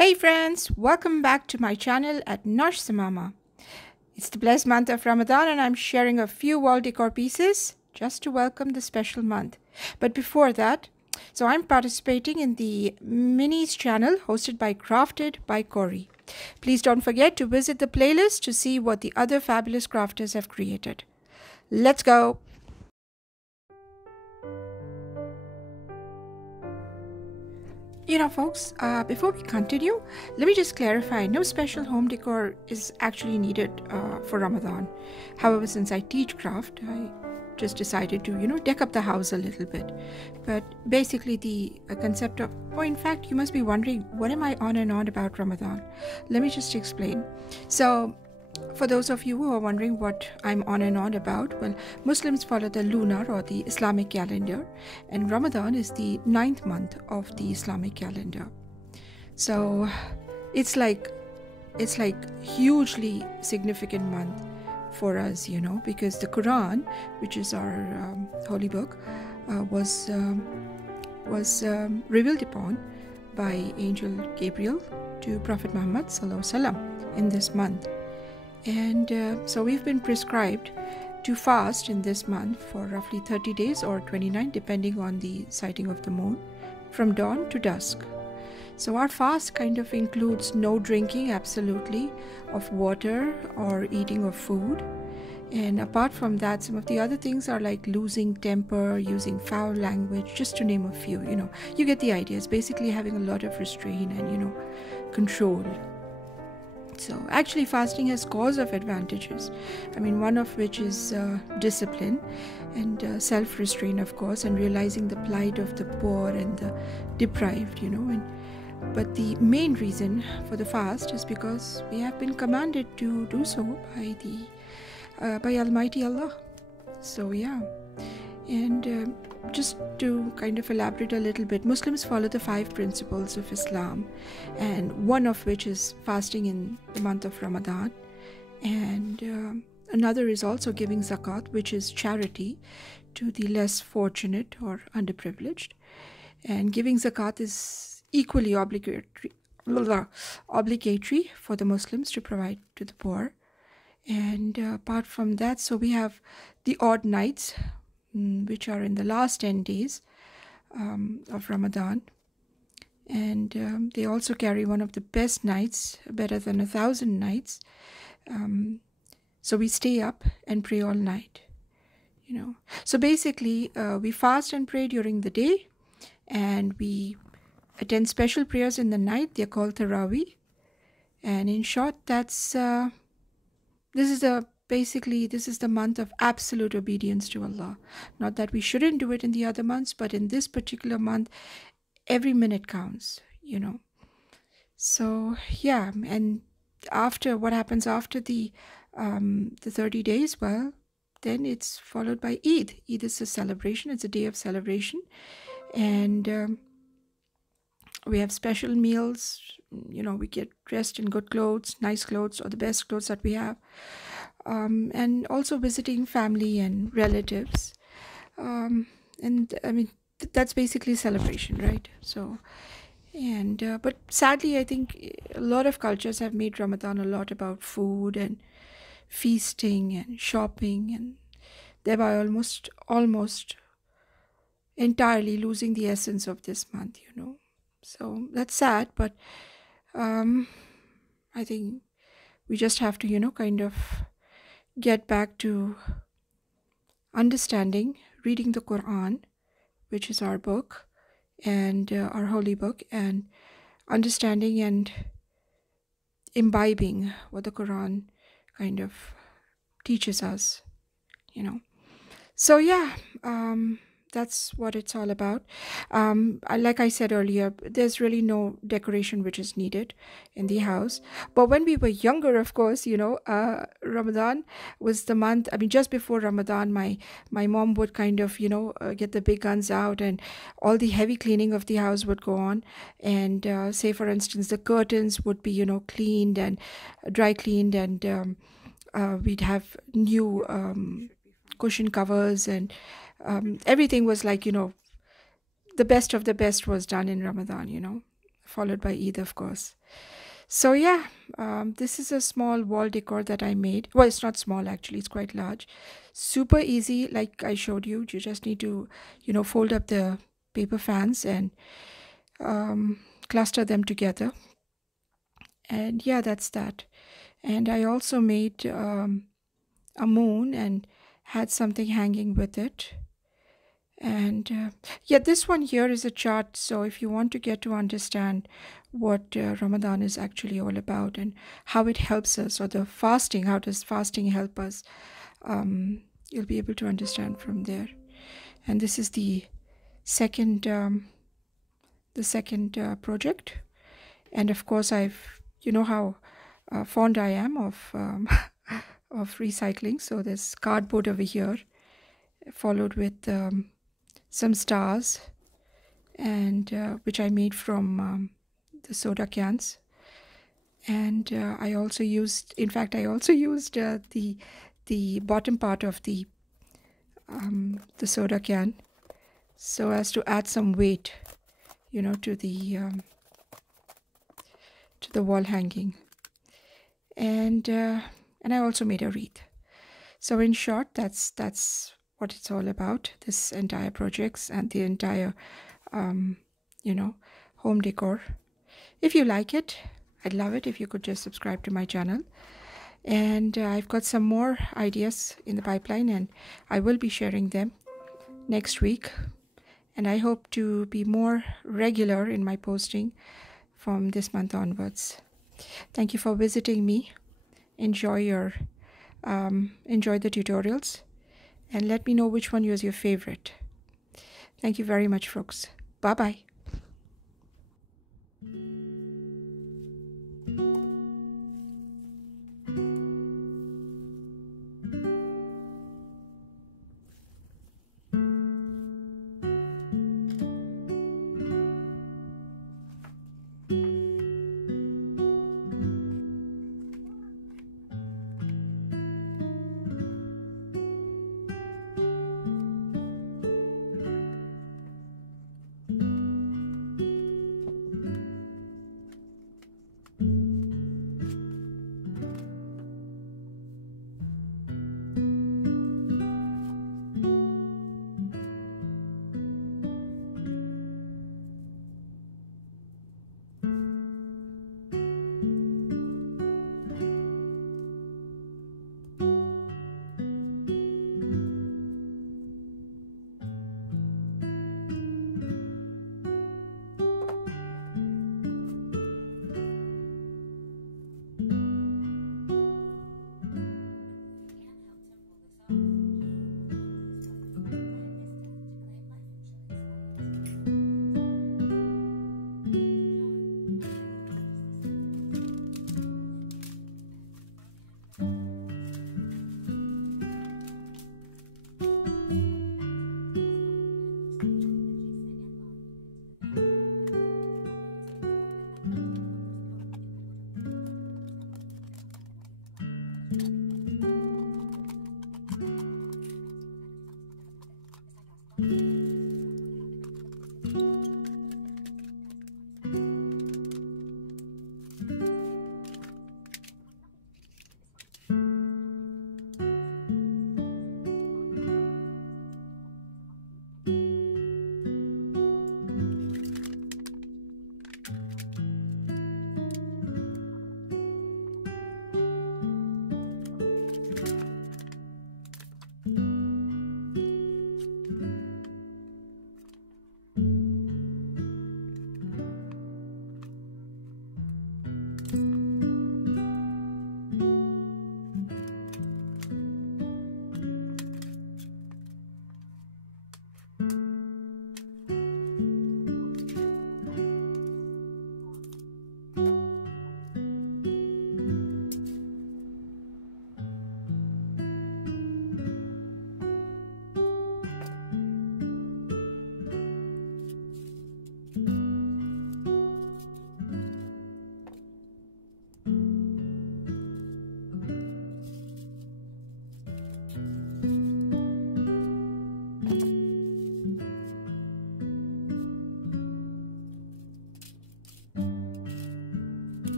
Hey friends, welcome back to my channel at Nosh Samama. It's the blessed month of Ramadan and I'm sharing a few wall decor pieces just to welcome the special month. But before that, I'm participating in the MINIS channel hosted by Crafted by Corey. Please don't forget to visit the playlist to see what the other fabulous crafters have created. Let's go! Folks, before we continue, let me just clarify, no special home decor is actually needed for Ramadan. However, since I teach craft, I just decided to, deck up the house a little bit. But basically the concept of, in fact, you must be wondering, what am I on and on about Ramadan? Let me just explain. So, for those of you who are wondering what I'm on and on about, well, Muslims follow the Lunar or the Islamic calendar, and Ramadan is the 9th month of the Islamic calendar. So it's like hugely significant month for us, because the Quran, which is our holy book, was revealed upon by Angel Gabriel to Prophet Mohammed in this month. And so we've been prescribed to fast in this month for roughly 30 days or 29 depending on the sighting of the moon, from dawn to dusk. So our fast kind of includes no drinking, absolutely, of water or eating of food. And apart from that, some of the other things are like losing temper, using foul language, just to name a few. You get the idea. It's basically having a lot of restraint and control. So actually fasting has scores of advantages. One of which is discipline and self-restraint, of course, and realizing the plight of the poor and the deprived, But the main reason for the fast is because we have been commanded to do so by Almighty Allah. So yeah, and just to kind of elaborate a little bit, Muslims follow the 5 principles of Islam, and one of which is fasting in the month of Ramadan, and another is also giving zakat, which is charity to the less fortunate or underprivileged. And giving zakat is equally obligatory for the Muslims to provide to the poor. And apart from that, so we have the odd nights, which are in the last 10 days of Ramadan, and they also carry one of the best nights, better than 1,000 nights. So we stay up and pray all night, So basically, we fast and pray during the day, and we attend special prayers in the night. They're called Tarawih. And in short, this is the month of absolute obedience to Allah. Not that we shouldn't do it in the other months, but in this particular month, every minute counts, So yeah, and what happens after the 30 days? Well, then it's followed by Eid. Eid is a celebration. It's a day of celebration, and we have special meals. We get dressed in good clothes, nice clothes, or the best clothes that we have. And also visiting family and relatives, that's basically celebration, right? So, and but sadly, I think a lot of cultures have made Ramadan a lot about food and feasting and shopping, and thereby almost entirely losing the essence of this month. So that's sad, but I think we just have to kind of get back to understanding, reading the Quran, which is our book and our holy book, and understanding and imbibing what the Quran kind of teaches us, So yeah, that's what it's all about. Like I said earlier, there's really no decoration which is needed in the house. But when we were younger, of course, Ramadan was the month. Just before Ramadan, my mom would kind of, get the big guns out, and all the heavy cleaning of the house would go on. And say, for instance, the curtains would be, cleaned and dry cleaned, and we'd have new cushion covers, and everything was like, the best of the best was done in Ramadan, followed by Eid, of course. So yeah, this is a small wall decor that I made. Well, it's not small actually, it's quite large. Super easy, like I showed you. You just need to, fold up the paper fans and cluster them together. And yeah, that's that. And I also made a moon and had something hanging with it. And yeah, this one here is a chart. So if you want to get to understand what Ramadan is actually all about and how it helps us, or the fasting, how does fasting help us, you'll be able to understand from there. And this is the second project. And of course, you know how fond I am of of recycling. So there's cardboard over here, followed with some stars, and which I made from the soda cans. And I also used, in fact, the bottom part of the soda can, so as to add some weight, to the wall hanging. And I also made a wreath. So in short, that's what it's all about. This entire projects and the entire home decor. If you like it, I'd love it if you could just subscribe to my channel. And I've got some more ideas in the pipeline, and I will be sharing them next week. And I hope to be more regular in my posting from this month onwards. Thank you for visiting me. Enjoy the tutorials, and let me know which one was your favorite. Thank you very much, folks. Bye-bye.